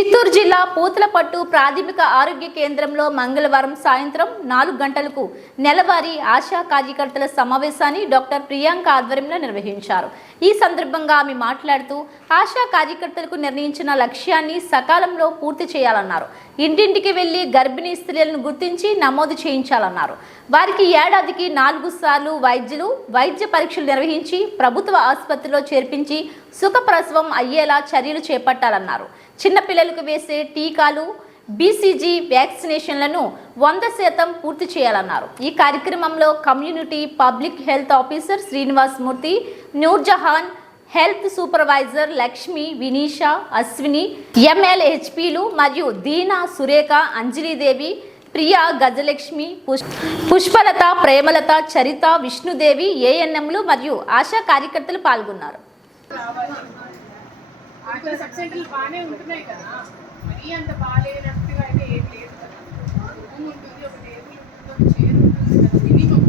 చిత్తూరు జిల్లా పూతలపట్టు ప్రాథమిక ఆరోగ్య కేంద్రంలో మంగళవారం సాయంత్రం నాలుగు గంటలకు నెలవారీ ఆశా కార్యకర్తల సమావేశాన్ని డాక్టర్ ప్రియాంక ఆధ్వర్యంలో నిర్వహించారు. ఈ సందర్భంగా ఆమె మాట్లాడుతూ ఆశా కార్యకర్తలకు నిర్ణయించిన లక్ష్యాన్ని సకాలంలో పూర్తి చేయాలన్నారు. ఇంటింటికి వెళ్ళి గర్భిణీ స్త్రీలను గుర్తించి నమోదు చేయించాలన్నారు. వారికి ఏడాదికి నాలుగు సార్లు వైద్యులు వైద్య పరీక్షలు నిర్వహించి ప్రభుత్వ ఆసుపత్రిలో చేర్పించి సుఖప్రసవం అయ్యేలా చర్యలు చేపట్టాలన్నారు. చిన్నపిల్లలకు వేసే టీకాలు బీసీజీ వ్యాక్సినేషన్లను వంద శాతం పూర్తి చేయాలన్నారు. ఈ కార్యక్రమంలో community public health officer Srinivas Murthy Noorjahan health supervisor Lakshmi Vinisha Ashwini ఎంఎల్హెచ్పిలు మరియు దీనా సురేఖ అంజలిదేవి ప్రియా గజలక్ష్మి పుష్ పుష్పలత ప్రేమలత చరిత విష్ణుదేవి ఏఎన్ఎంలు మరియు ఆశా కార్యకర్తలు పాల్గొన్నారు. అక్కడ సబ్ సెంటర్లు బాగానే ఉంటున్నాయి కదా. మరీ అంత బాగాలేనట్టుగా అయితే ఏం లేదు కదా. రూమ్ ఉంటుంది ఒక టేబుల్ ఉంటుంది ఒక చైర్ ఉంటుంది కదా. మినిమం.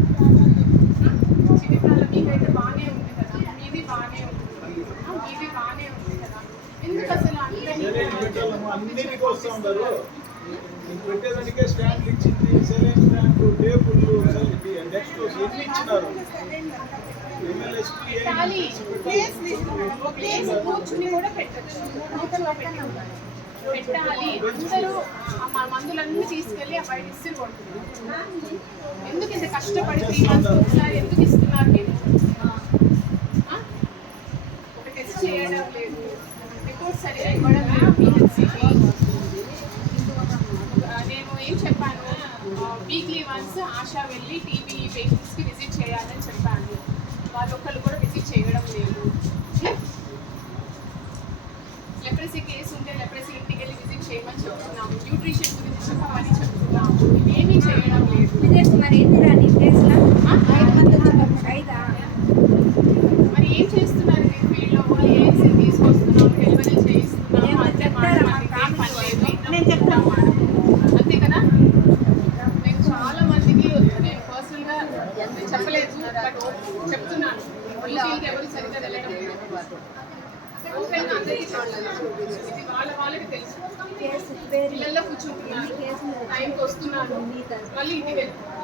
చిన్నపిల్లల మీకైతే బాగానే ఉంది కదా. మీది బాగానే ఉంది మీది బాగానే ఉంది కదా. ఎందుకు అసలు అందరినీ పెట్టేదానికే స్టాండ్ ఇచ్చింది సెలైన్ స్టాండ్ టేబుల్ ఎన్ని ఇచ్చినారు? పెట్టాలి. అందరూ మా మందులన్నీ తీసుకెళ్ళి ఆ బయట ఇస్త్రీ కొడుతున్నారు. ఎందుకు ఇంత కష్టపడి త్రీ మంత్స్ ఒకసారి ఎందుకు ఇస్తున్నారు మీరు ఆ? ఒక టెస్ట్ చేయడం లేదు రిపోర్ట్ సరిగా ఇవ్వడం లేదు పిహెచ్సికి నేను ఏం చెప్పాను వీక్లీ వన్స్ ఆశా వెళ్ళి టీబీ పేషెంట్స్కి విజిట్ చేయాలని చెప్పాను. వాళ్ళు ఒక్కళ్ళు కూడా విజిట్ చేయడం లేదు. లెప్రసీ కేసు ఉంటే లెప్రసీ ఇంటికి వెళ్ళి విజిట్ చేయమని చెప్తున్నాము. న్యూట్రిషన్ గురించి చెప్పమని చెప్తున్నాము. ఇవేమీ చేయడం లేదు. మరి ఏంటిరా చెప్తున్నాను. ఎవరు సరిగ్గా వెళ్ళడం వాళ్ళ వాళ్ళకి తెలుసు. పిల్లల్లో కూర్చుంటున్నారు టైంకి వస్తున్నాను. మళ్ళీ ఇంటికి వెళ్తున్నారు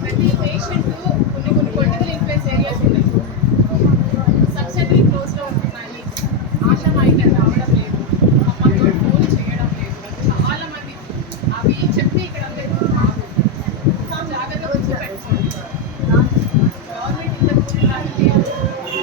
ప్రతి పేషెంట్ కొన్ని కొన్ని పొలిటికల్ ఇన్ఫ్లుయెన్స్ ఏరియాస్ ఉన్నాయి